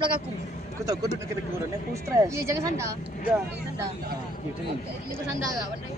belakang aku. Kau tahu kau duduk nak kena kurang ni aku stres. Ya, jangan sandar. Dah. Jangan sandar. Okey, macam ni. Ini kau sandar tak pandai?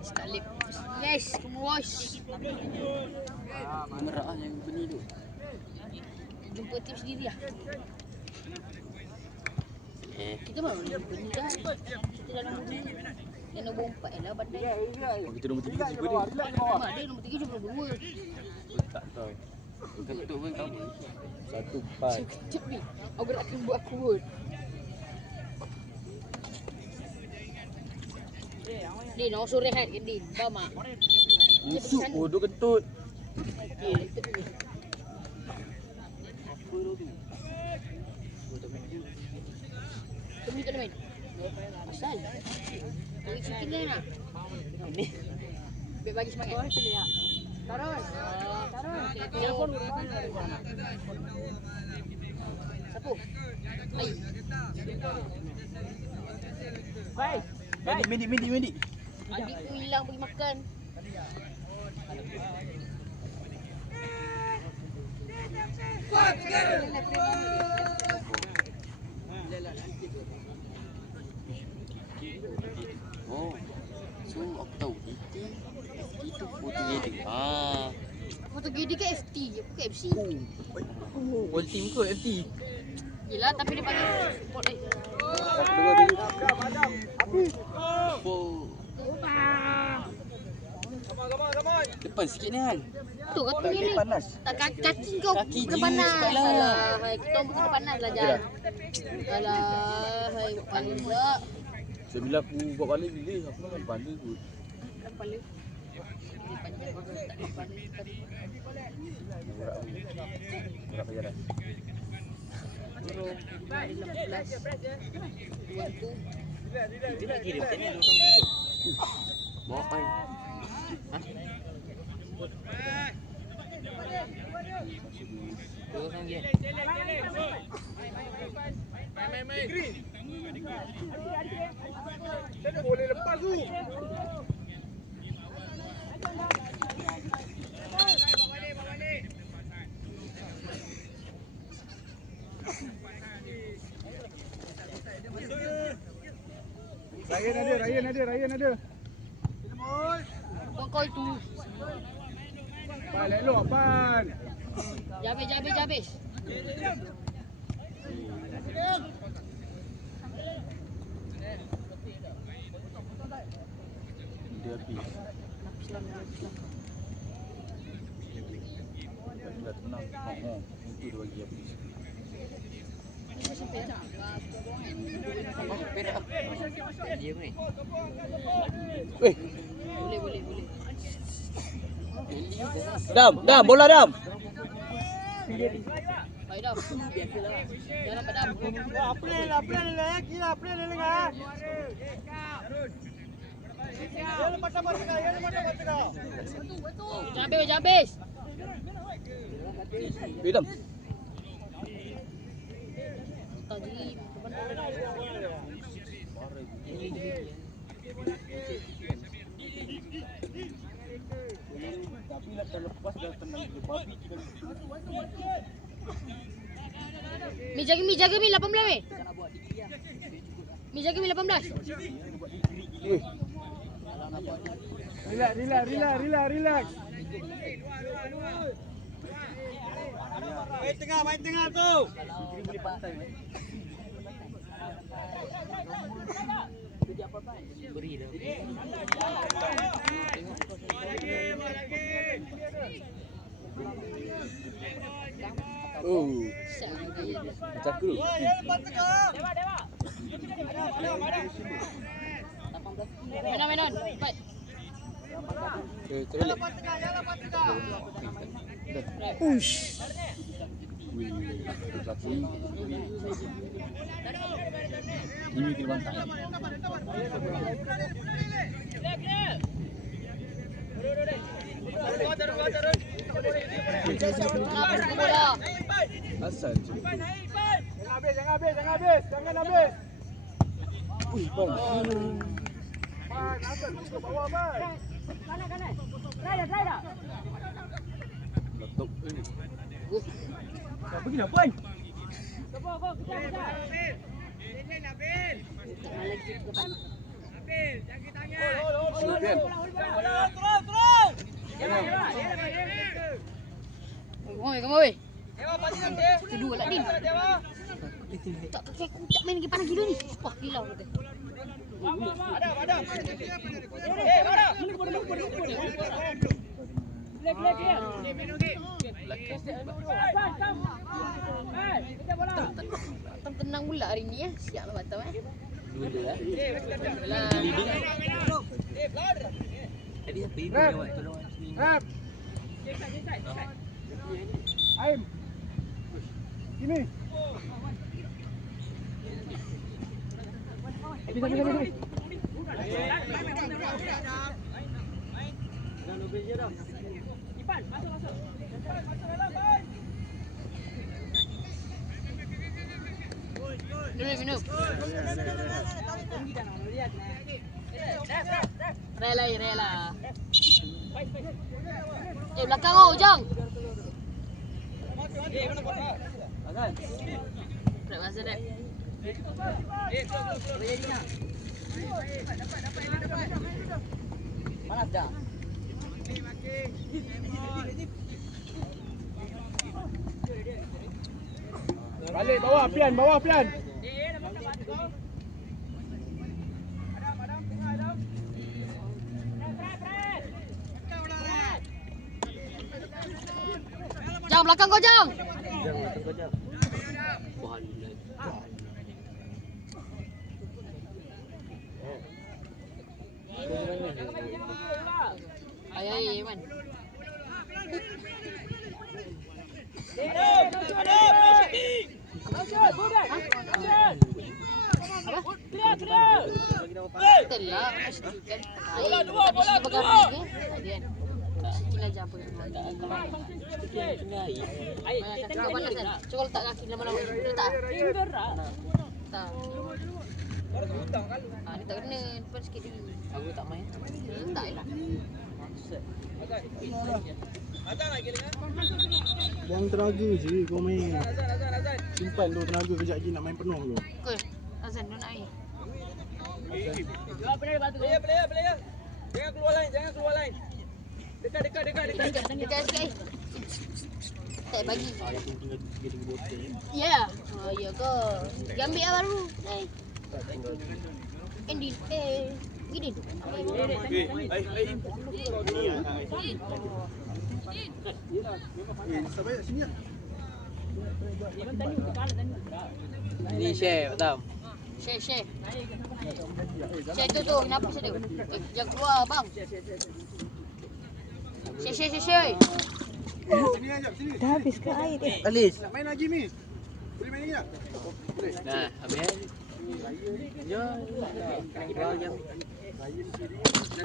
Sekali. Yes, kemuas. Merak lah yang benih tu. Jumpa tim sendiri lah. Kita baru jumpa ni dah. Kita dah nombor 2. Yang nombor 4 je lah bandai. Oh, kita nombor 3 kita jumpa dia. Mak dia nombor 3 jumpa nombor 2. Tak tahu. Ketuk pun kamu. 1-4. Sekejap ni. Aku nak tunggu aku pun. Din, orang suruh rehat ke Din? Faham tak? Busuk bodoh kentut. Okey, kita pergi. Apa tu? Kami tak ada main. Asal? Bagi chicken dia nak. Biar bagi semangat. Tarun. Telefon. Siapa? Ai. Baik. Medik. Adik tu hilang pergi makan. Oh. So aku tahu FT itu foto wedding. Foto gede ke FT? Apa ke FC? All team ke FT? Yelah, tapi dia panggil support dia. Aku dengar dulu. Oh. Depan sikit ni Han. Tu kata ni. Panas. Tak kaki kau Kaki kena je, panas. cepatlah. Alah, hai, kita orang kena panas lah Jan. Alah, hai, buat panas pula. Saya bila aku buat balik bila aku memang balik kot. Kan kepala. Dia panjang banget tak kepala tadi. Berat pelajaran. Burung 16. Tuan tu. Dia nak kirim macam ni orang tu. Bawa apa? Orang dia. Saya boleh lepas tu. Ryan ada. Kau itu. Balik lu apaan? Jabis. Dia habis. Dah tenang. Itu dia bagi habis. Oh, perak. Dia ni. Weh, Boleh. Dam, bola Dam. Baik dah. Jangan padam. April lagi, April lagi. Jangan habis. Weh Dam. Tadi Tapi lah dah lepas dah tenang dia babi kita. Mi jaga mi 18 mi. Mi jaga mi 18. Weh, Relax. Main tengah tu. boleh pantai meh. Beri dah. Oh, macam aku. Mainan. Cepat. Terus. Ush. Wih, lelaki. Ini kena bantai. Kenapa suka bola? Asal je. Jangan habis. Ui, bang. Asal ke bawah, Bang. Kanan. Laptop ini. Pergi nak poin. Supian. Come on. Kedua lah Din. Tak main lagi panas gila ni. Wah, gila kata. Batam tenang pula hari ni ya. Siap lah Batam eh. Dua je lah. Yalah. Tadi apa ibu lewat tu lewat sini. Aim. Sini. Habis. Minum. Rela. Belakang kau, Jang. Rep masa rep. Mana dah? Balik bawah pian. Jang, belakang kau, Jang. Ay, man. Telah pastikan. Bola dua. Adian. Sikit aja apa yang nak. Kau panas kan? Cuba letak kaki lama-lama. Letak. Tak. Ni tak kena. Depan sikit dulu. Aku tak main. Tak lah. Buang tenaga je kau main. Simpan tu tenaga kejap lagi nak main penuh tu. Kul. Azan dia nak air. Player. Jangan keluar lain. Dekat. Dekat sikit. Tak bagi. Air tu tinggal 3 botol. Ya. Oh, ya ke? Dia ambil lah baru. Endin. Gini. Sampai sini ah. Ni share Batam. Share. Share tu. Kenapa share tu? Jangan keluar bang. Share. Sini aja, sini. Dah habis ke air dia? Alis. Nak main lagi ni? Boleh main lagi tak? Nah, habis. Ya. Kau jam.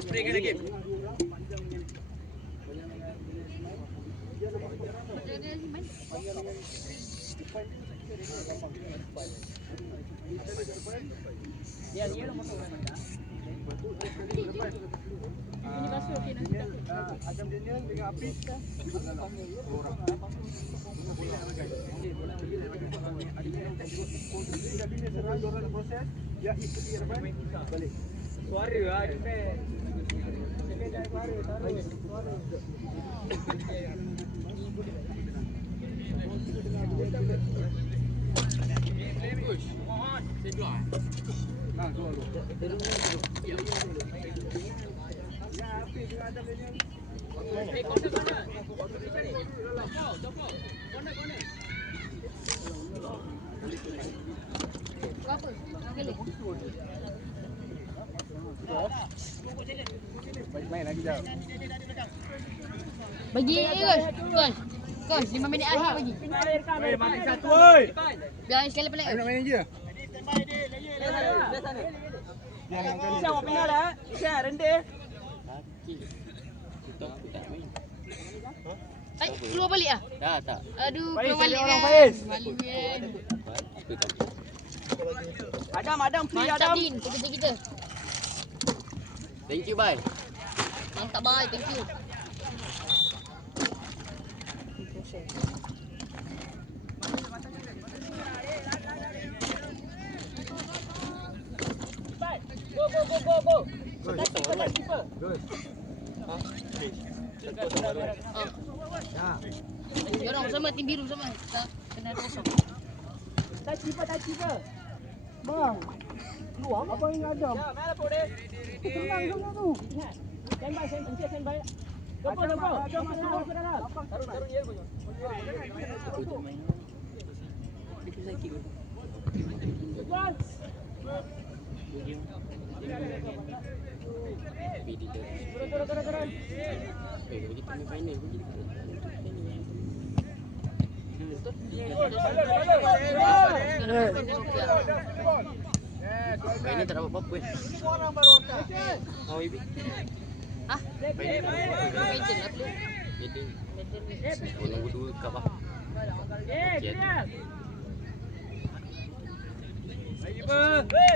Spray lagi. Adam Daniel dengan Apis. Bila serang dorang proses, dia ikuti Irfan balik. Suara lah defend. Second suara taruh. Nah, keluar lu. Apa? Main lagi jap. Bagi Kau 5 minit akhir bagi. Mati satu oi. Biar sekali pelik. Ayo nak main lagi ah. Isa awak pindah dah. Isa rendah. Keluar balik ah. Tak. Aduh, Faiz, keluar balik cari orang kan. Faiz. Balik kan. Adam free Mantap Adam. Din, kita. Thank you, bye. Mantap bye, thank you. kosong. Go. Orang sama tim biru sama. Kita kena kosong. Touch keeper. Bang. Luar apa yang ada? Ya, mana pode? Tenang dulu tu. Ingat. Stand by. Go. Taruh dia punya. Turun. Mainnya tak dapat apa-apa. Oh, Ibi. Ah, legend lah tu. Jadi, nunggu dulu kap lah. Clear.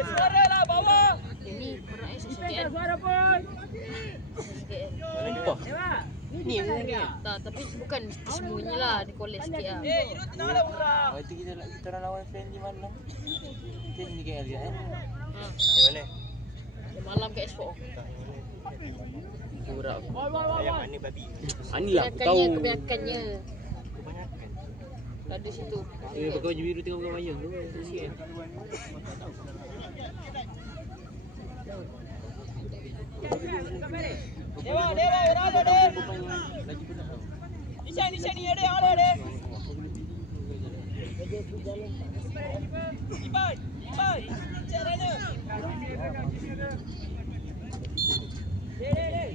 Suara lah bawah. Ini berat Kita SSKN. suara pun. Lupa. Ni tak, tapi bukan semuanya lah di kolej sikit lah. Itu tenanglah urang. Oh, itu kita orang lawan friendly malam. Kita ni KL je kan? Ha. Mana? Malam ke S4. Kurang. Wah. Ani lah aku tahu. Kebanyakannya. Ada situ. Pakai baju biru tengah bukan mayang tu. Tu sikit. Dewa, orang ada deh. Di sini ada deh. Iban. Caranya. Deh.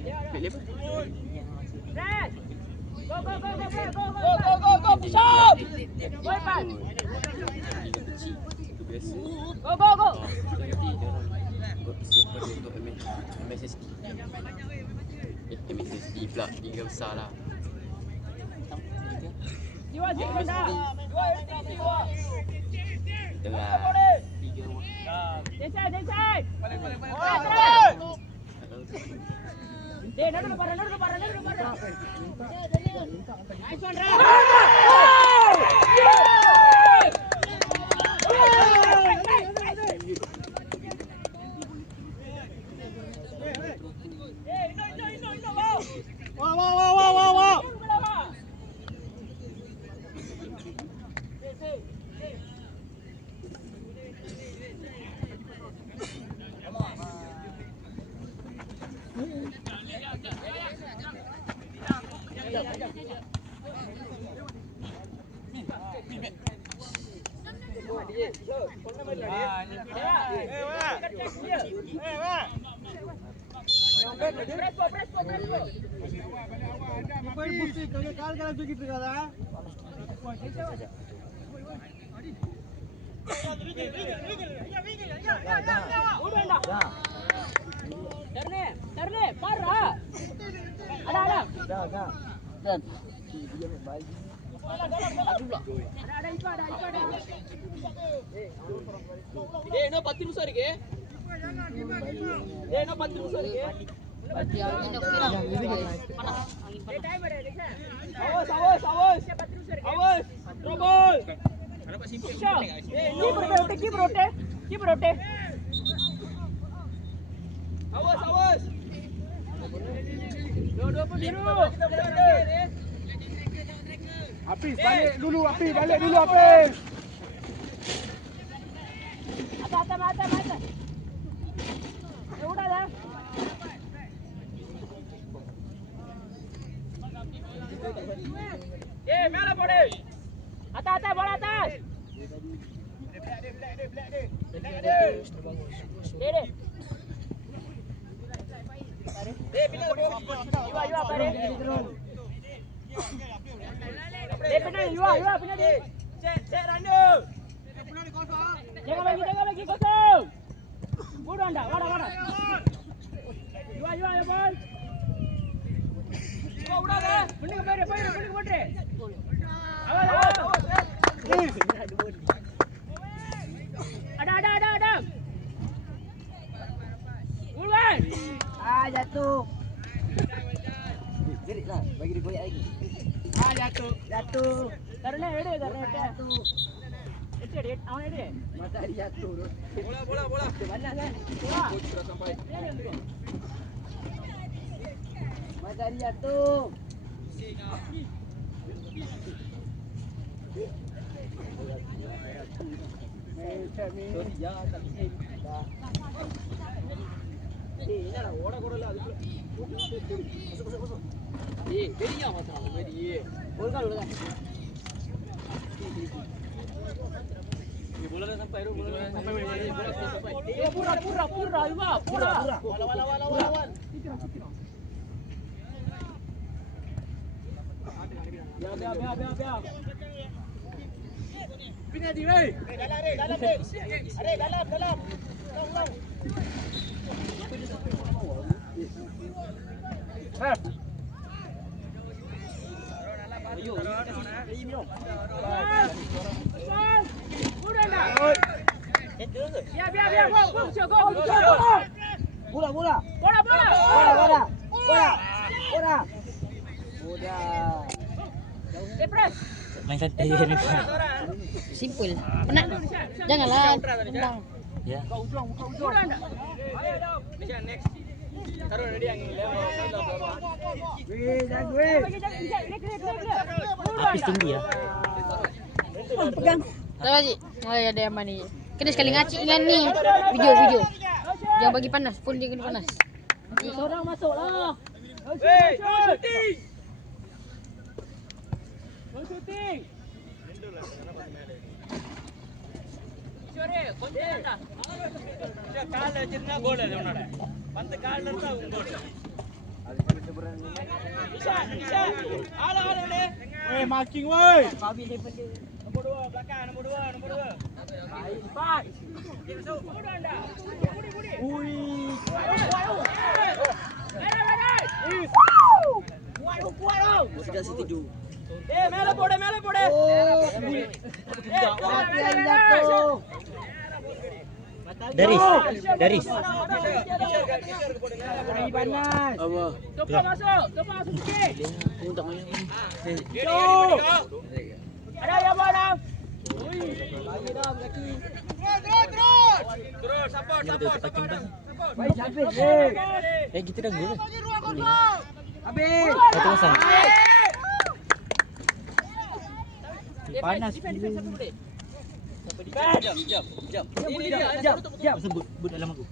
Red. Go. Push up. Go Iban. Itu biasa. Go. Siapa dia untuk MSSD? MSSD pula, 3 besar lah. Jiwa dah. Dua. Tengah 3 awak. Desai. Deh, naruh para. Nice one, Red. Wah. Kalah begitu kala. Darne, parah. Ada. Dan Ada Ipa. No pati musari ke? No pati musari ke? Berarti angin dah kira. Panas. Angin panas. Awas. Robol. Keep rotate. Awas. Dua pun biru. Hafiz balik dulu Hafiz. Mata. Udah dah. Mana pode? Atas, bola atas. Pilih Iwa pare. Penang Iwa punya dia. Set Rando. Jangan bagi kosong. Bodoh anda, wadah. Iwa ya bol. Iwa udah dah. Mending ke pare. Awas. Ada. Ulwan. Jatuh. Jerit lah. Bagi dia goyak lagi. Jatuh. Taruh ni, ready. Ready, awak ready? Matahari jatuh tu. Bola. Panas kan? Bola. Coach sudah sampai. Matahari jatuh. Sorry, jangan tak bisa. Inilah orang lah. Masuk. Beri yang macam beri. Bola kan. Bola dah sampai. Pura. Wala. Biar. Pindah di wei. Dalam. Tolong. Ayo, kasih minum. Biar. Go. Bola. Press. Main santai ni. Simple. Penat. Janganlah tendang. Ya. Pura anda. Next. Taruh dia yang level. Habis tinggi ya. Pegang. Tak Cik. Ada yang mana ni. Kena sekali ngacik dengan ni. Video. Jangan bagi panas. Phone dia kena panas. Seorang masuklah. Shooting. Konten dah. ಕಾಲ ಚಿನ್ನ ಗೋಲ್ ಇದೆ ನೋಡ ಮತ್ತೆ ಕಾಲ ಅಂತ ಗೋಲ್ Isha ala ni Weh, marking weh. nombor 2 belakang nombor 2 Empat. Masuk anda. Budi. Kuat. Sudah tidur. மேல போடு Latihan jatuh. Daris. Panas. Apa? Topa masuk sikit. Aku tak main. Ada yang mana? Lagi dah kaki. terus support Baik habis. Kita dah gol. Habis. 1-0. Panas. Jam. Sebut dalam aku.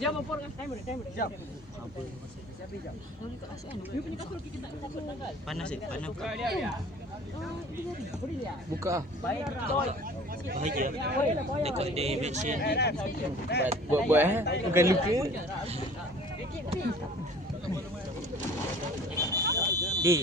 Jam apa dengan timer. Jam. Panas. Buka. Bahagia. Dekat di vaccine. Buat bukan luka. Di.